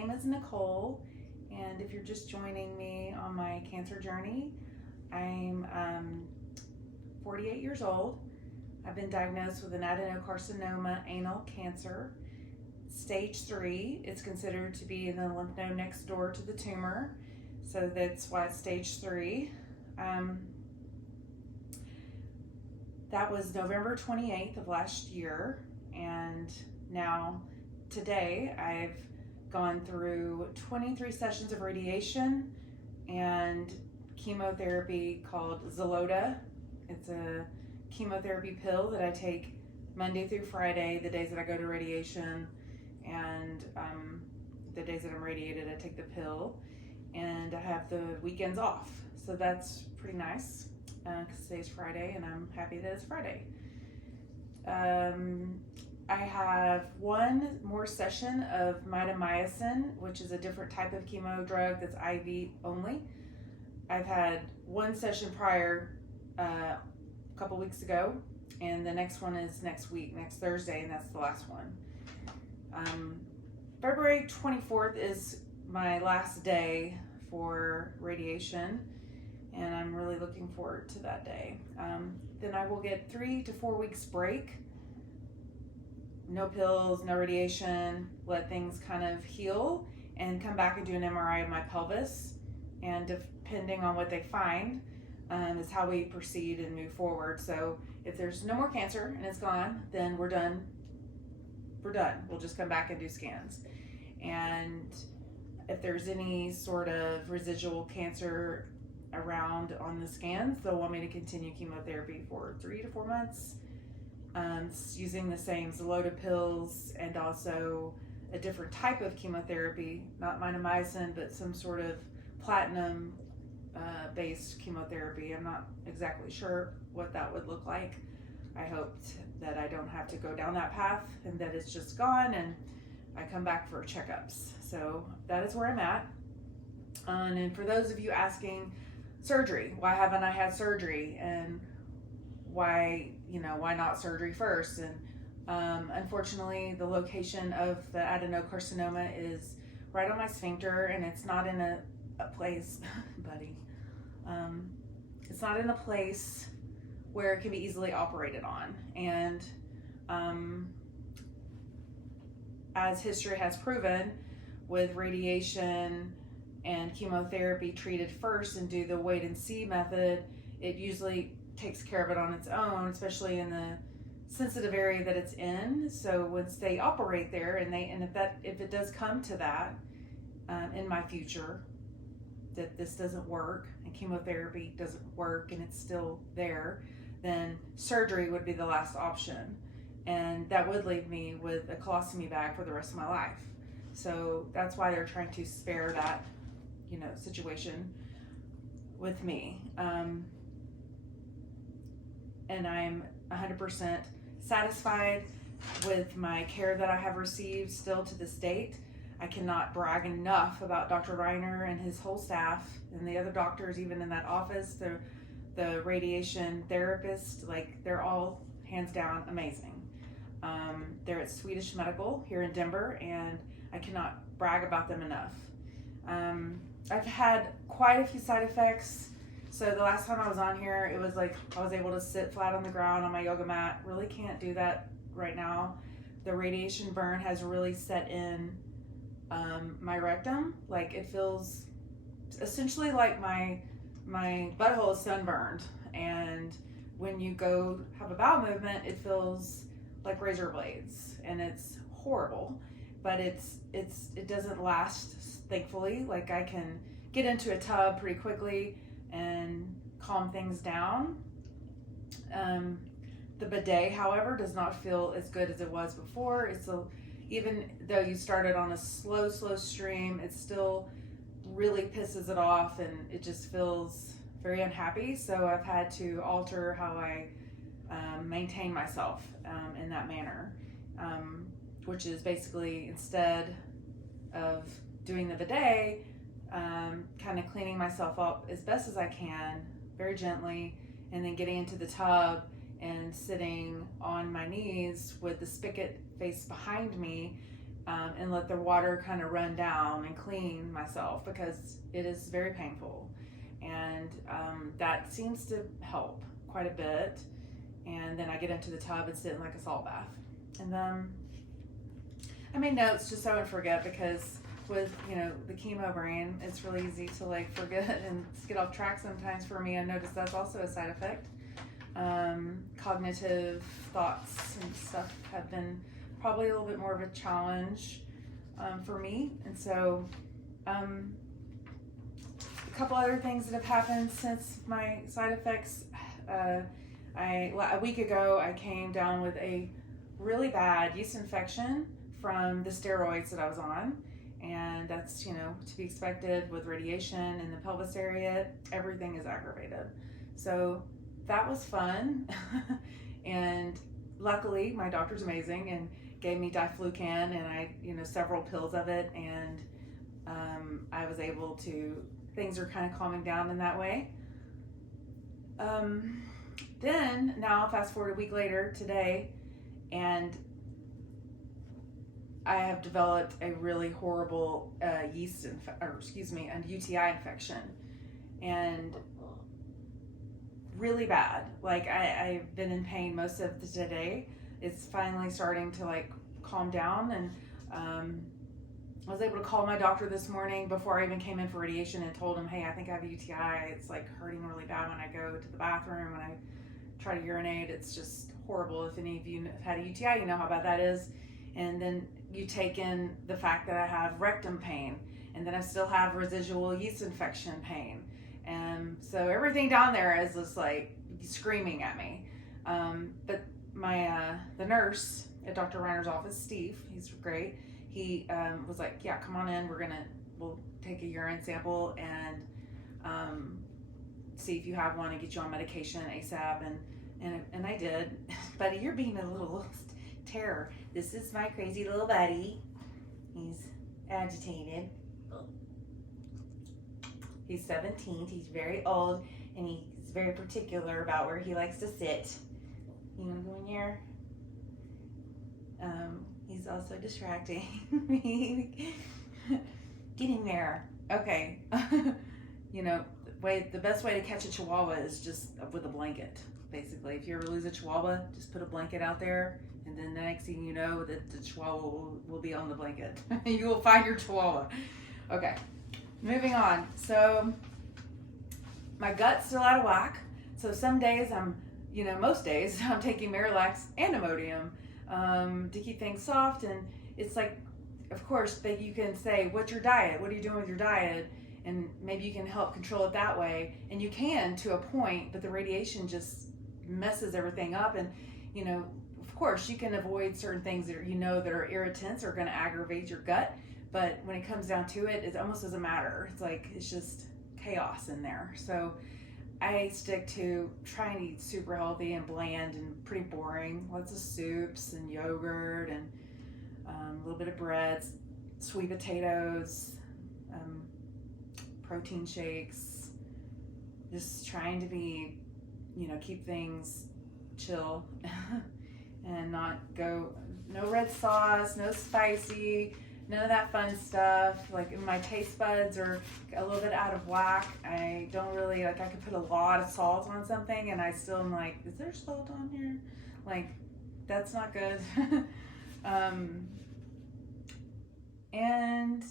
name is Nicole, and if you're just joining me on my cancer journey, I'm 48 years old. I've been diagnosed with an adenocarcinoma anal cancer, stage 3. It's considered to be in the lymph node next door to the tumor, so that's why it's stage 3. That was November 28th of last year, and now today I've gone through 23 sessions of radiation and chemotherapy called Xeloda. It's a chemotherapy pill that I take Monday through Friday, the days that I go to radiation, and the days that I'm radiated, I take the pill, and I have the weekends off. So that's pretty nice, because today's Friday, and I'm happy that it's Friday. I have one more session of mitomycin, which is a different type of chemo drug that's IV only. I've had one session prior a couple weeks ago, and the next one is next week, next Thursday, and that's the last one. February 24th is my last day for radiation, and I'm really looking forward to that day. Then I will get 3 to 4 weeks break. No pills, no radiation, let things kind of heal, and come back and do an MRI of my pelvis. And depending on what they find, is how we proceed and move forward. So if there's no more cancer and it's gone, then we're done. We're done. We'll just come back and do scans. And if there's any sort of residual cancer around on the scans, they'll want me to continue chemotherapy for 3 to 4 months. Using the same Xeloda pills, and also a different type of chemotherapy, not mitomycin, but some sort of platinum based chemotherapy. I'm not exactly sure what that would look like. I hoped that I don't have to go down that path, and that it's just gone and I come back for checkups. So that is where I'm at. And for those of you asking, surgery, why haven't I had surgery, and why not surgery first? And unfortunately, the location of the adenocarcinoma is right on my sphincter, and it's not in a place, buddy, it's not in a place where it can be easily operated on. And as history has proven, with radiation and chemotherapy treated first and do the wait and see method, it usually takes care of it on its own, especially in the sensitive area that it's in. So once they operate there, and if it does come to that in my future, that this doesn't work and chemotherapy doesn't work and it's still there, then surgery would be the last option, and that would leave me with a colostomy bag for the rest of my life. So that's why they're trying to spare that situation with me. And I'm 100% satisfied with my care that I have received still to this date. I cannot brag enough about Dr. Reiner and his whole staff, and the other doctors even in that office, the radiation therapist, they're all hands down amazing. They're at Swedish Medical here in Denver, and I cannot brag about them enough. I've had quite a few side effects. So the last time I was on here, it was like I was able to sit flat on the ground on my yoga mat. Really can't do that right now. The radiation burn has really set in my rectum. Like, it feels essentially like my butthole is sunburned. And when you go have a bowel movement, it feels like razor blades, and it's horrible. But it doesn't last, thankfully. Like, I can get into a tub pretty quickly and calm things down. The bidet, however, does not feel as good as it was before. Even though you started on a slow stream, it still really pisses it off, and it just feels very unhappy. So I've had to alter how I maintain myself in that manner, which is basically, instead of doing the bidet, kind of cleaning myself up as best as I can, very gently, and then getting into the tub and sitting on my knees with the spigot face behind me, and let the water kind of run down and clean myself, because it is very painful. And that seems to help quite a bit. And then I get into the tub and sit in like a salt bath. And then I made notes just so I wouldn't forget, because with, you know, the chemo brain, it's really easy to like forget and get off track sometimes. For me, I noticed that's also a side effect. Cognitive thoughts and stuff have been probably a little bit more of a challenge for me. And so a couple other things that have happened since my side effects. A week ago, I came down with a really bad yeast infection from the steroids that I was on. And that's, you know, to be expected with radiation in the pelvis area. Everything is aggravated. So that was fun. And luckily, my doctor's amazing and gave me diflucan, and I, you know, several pills of it. And I was able to, things are kind of calming down in that way. Then now fast forward a week later today, and I have developed a really horrible a UTI infection, and really bad. Like I've been in pain most of the day. It's finally starting to like calm down, and I was able to call my doctor this morning before I even came in for radiation and told him, hey, I think I have a UTI. It's like hurting really bad when I go to the bathroom, when I try to urinate. It's just horrible. If any of you have had a UTI, you know how bad that is. And then you take in the fact that I have rectum pain, and then I still have residual yeast infection pain. And so everything down there is just like screaming at me. But my the nurse at Dr. Reiner's office, Steve, he's great. He was like, yeah, come on in. We'll take a urine sample and see if you have one and get you on medication ASAP. And I did. Buddy, you're being a little terror. This is my crazy little buddy. He's agitated. He's 17. He's very old, and he's very particular about where he likes to sit. You want to go in here? He's also distracting me. Get in there. Okay. You know, the best way to catch a chihuahua is just with a blanket. Basically, if you ever lose a chihuahua, just put a blanket out there, and then the next thing you know, the chihuahua will be on the blanket. You will find your chihuahua. Okay, moving on. So my gut's still out of whack. So some days most days I'm taking Miralax and Imodium to keep things soft. And it's like, of course, that you can say, what's your diet? What are you doing with your diet? And maybe you can help control it that way. And you can to a point, but the radiation just messes everything up. And, you know, of course, you can avoid certain things that that are irritants or going to aggravate your gut. But when it comes down to it, it almost doesn't matter. It's like, it's just chaos in there. So I stick to trying to eat super healthy and bland and pretty boring. Lots of soups and yogurt and a little bit of breads, sweet potatoes, protein shakes. Just trying to be, keep things chill and not go, no red sauce, no spicy, none of that fun stuff. Like my taste buds are a little bit out of whack. I don't really, I could put a lot of salt on something and I still am like, is there salt on here? Like, that's not good. And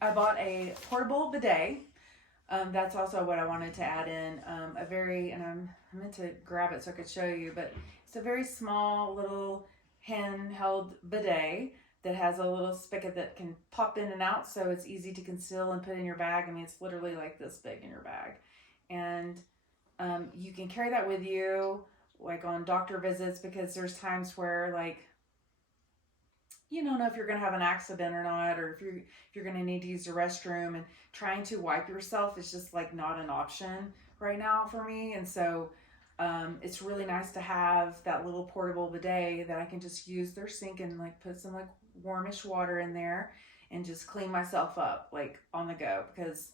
I bought a portable bidet. That's also what I wanted to add in. And I meant to grab it so I could show you, but it's a very small little handheld bidet that has a little spigot that can pop in and out, so it's easy to conceal and put in your bag. I mean, it's literally like this big in your bag. And you can carry that with you, like on doctor visits, because there's times where, like, you don't know if you're going to have an accident or not, or if you're going to need to use the restroom, and trying to wipe yourself is just like not an option right now for me. And so it's really nice to have that little portable bidet that I can just use their sink and like put some like warmish water in there and just clean myself up like on the go, because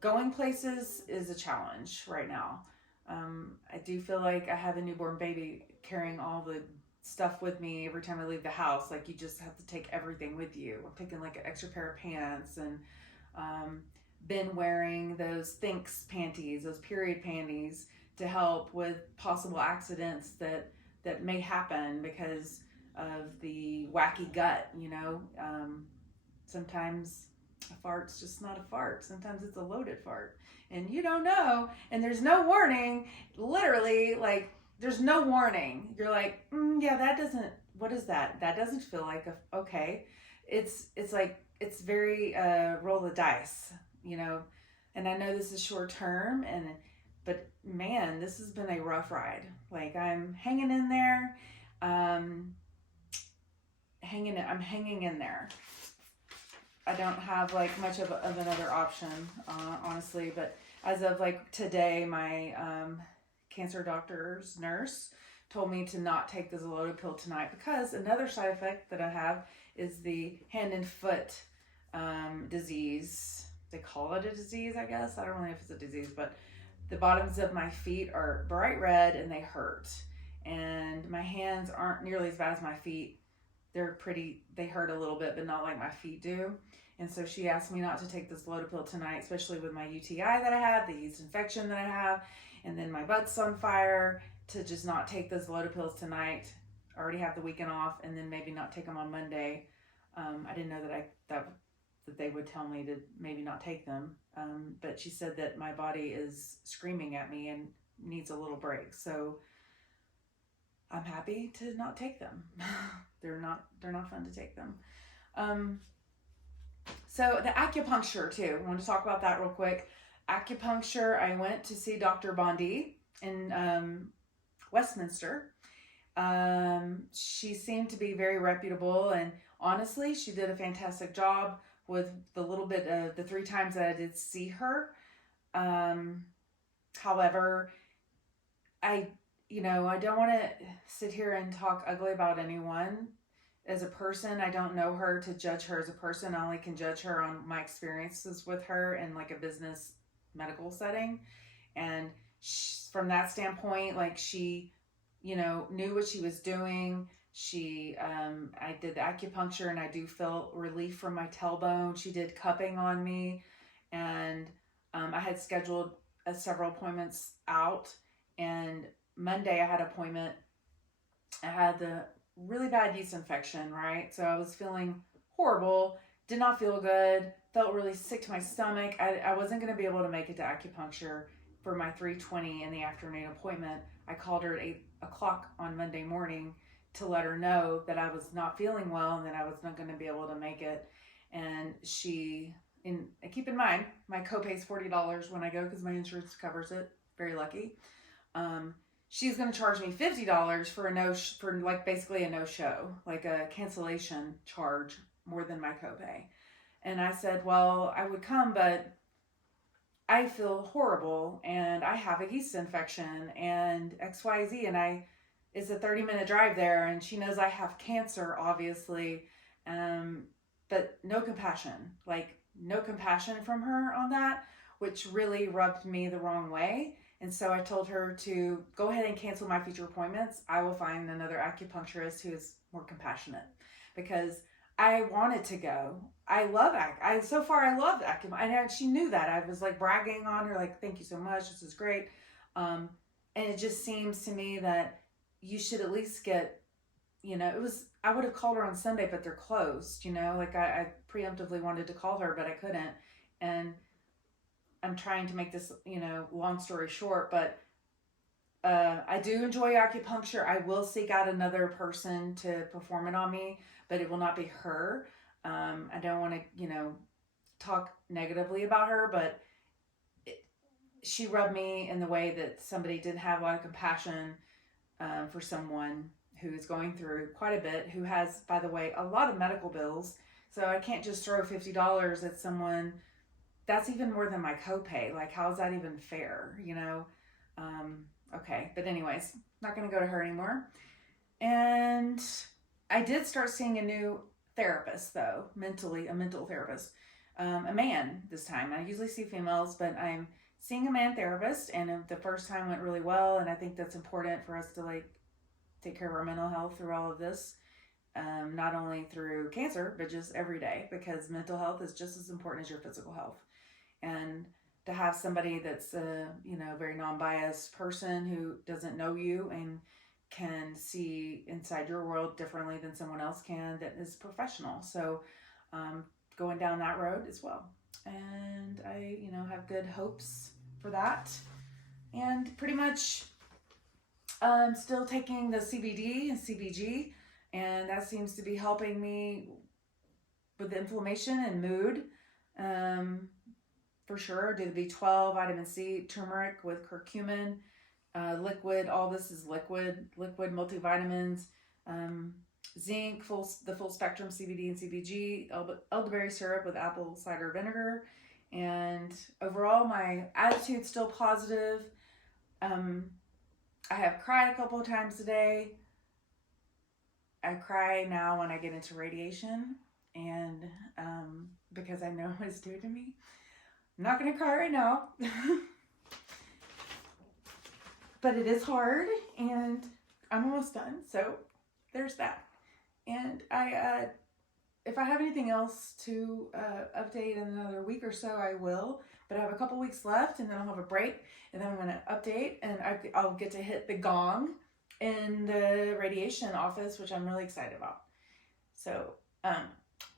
going places is a challenge right now. I do feel like I have a newborn baby carrying all the stuff with me every time I leave the house. Like, you just have to take everything with you. I'm taking like an extra pair of pants, and been wearing those Thinks panties, those period panties, to help with possible accidents that may happen because of the wacky gut. Sometimes a fart's just not a fart. Sometimes it's a loaded fart, and you don't know, and there's no warning. Literally, like, there's no warning. You're like, yeah, that doesn't. What is that? That doesn't feel like a okay. It's like, it's very roll the dice, And I know this is short term, but man, this has been a rough ride. Like, I'm hanging in there, I'm hanging in there. I don't have like much of another option, honestly. But as of like today, my cancer doctor's nurse told me to not take the Xylota pill tonight, because another side effect that I have is the hand and foot disease. They call it a disease, I guess. I don't really know if it's a disease, but the bottoms of my feet are bright red and they hurt. And my hands aren't nearly as bad as my feet. They hurt a little bit, but not like my feet do. And so she asked me not to take this Xylota pill tonight, especially with my UTI that I have, the yeast infection that I have, and then my butt's on fire, to just not take those Xylota pills tonight. I already have the weekend off, and then maybe not take them on Monday. I didn't know that they would tell me to maybe not take them. But she said that my body is screaming at me and needs a little break. So I'm happy to not take them. They're not fun to take them. So the acupuncture too. I want to talk about that real quick. Acupuncture, I went to see Dr. Bondi in Westminster. She seemed to be very reputable, and honestly, she did a fantastic job with the little bit of the 3 times that I did see her. However, I don't want to sit here and talk ugly about anyone as a person. I don't know her to judge her as a person. I only can judge her on my experiences with her in like a business medical setting. And from that standpoint, like, she, knew what she was doing. I did the acupuncture, and I do feel relief from my tailbone. She did cupping on me, and I had scheduled several appointments out, and Monday I had an appointment. I had the really bad yeast infection, right? So I was feeling horrible, did not feel good, felt really sick to my stomach. I wasn't going to be able to make it to acupuncture for my 3:20 in the afternoon appointment. I called her at 8 o'clock on Monday morning to let her know that I was not feeling well and that I was not going to be able to make it. And keep in mind, my copay is $40 when I go because my insurance covers it. Very lucky. She's going to charge me $50 for basically a no-show, like a cancellation charge, more than my copay. And I said, well, I would come, but I feel horrible and I have a yeast infection and XYZ, and it's a 30-minute drive there, and she knows I have cancer, obviously, but no compassion from her on that, which really rubbed me the wrong way. And so I told her to go ahead and cancel my future appointments. I will find another acupuncturist who is more compassionate, because I wanted to go. I love acupuncture. And she knew that. I was like bragging on her, like, thank you so much, this is great. And it just seems to me that you should at least get, I would have called her on Sunday, but they're closed, like I preemptively wanted to call her, but I couldn't. And I'm trying to make this, long story short, but I do enjoy acupuncture. I will seek out another person to perform it on me, but it will not be her. I don't want to, talk negatively about her, but she rubbed me in the way that somebody didn't have a lot of compassion for someone who is going through quite a bit, who has, by the way, a lot of medical bills. So I can't just throw $50 at someone. That's even more than my copay. Like, how is that even fair? Okay. But anyways, not going to go to her anymore. And I did start seeing a new therapist, though, a mental therapist, a man this time. I usually see females, but I'm seeing a man therapist, and the first time went really well. And I think that's important for us to take care of our mental health through all of this. Not only through cancer, but just every day, because mental health is just as important as your physical health. And to have somebody that's a very non-biased person who doesn't know you and can see inside your world differently than someone else can, that is professional. So going down that road as well. And I have good hopes for that. And pretty much still taking the CBD and CBG, and that seems to be helping me with the inflammation and mood. For sure. Do the B12, vitamin C, turmeric with curcumin, liquid. All this is liquid multivitamins, zinc, the full spectrum CBD and CBG, elderberry syrup with apple cider vinegar. And overall, my attitude's still positive. I have cried a couple of times today. I cry now when I get into radiation, and because I know what it's doing to me. I'm not going to cry right now, but it is hard, and I'm almost done, so there's that. And if I have anything else to update in another week or so, I will, but I have a couple weeks left, and then I'll have a break, and then I'm going to update, and I'll get to hit the gong in the radiation office, which I'm really excited about. So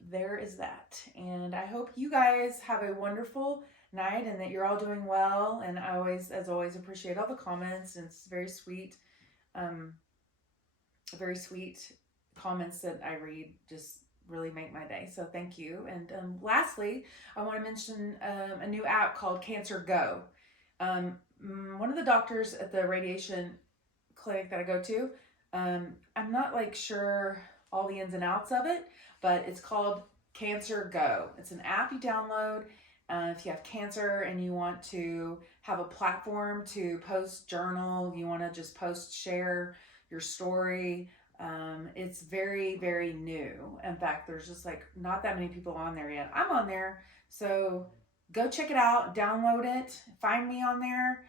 there is that. And I hope you guys have a wonderful night and that you're all doing well. And I always, as always, appreciate all the comments. And it's very sweet comments that I read, just really make my day. So thank you. And lastly, I want to mention a new app called Cancer Go. One of the doctors at the radiation clinic that I go to, I'm not sure all the ins and outs of it, but it's called Cancer Go. It's an app you download if you have cancer and you want to have a platform to post, journal, you want to just post, share your story. It's very, very new. In fact, there's just not that many people on there yet. I'm on there, so go check it out, download it, find me on there.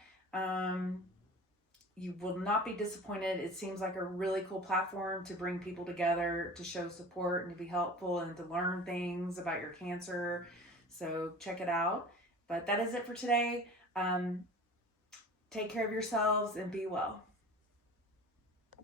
You will not be disappointed. It seems like a really cool platform to bring people together, to show support and to be helpful and to learn things about your cancer. So check it out. But that is it for today. Take care of yourselves and be well.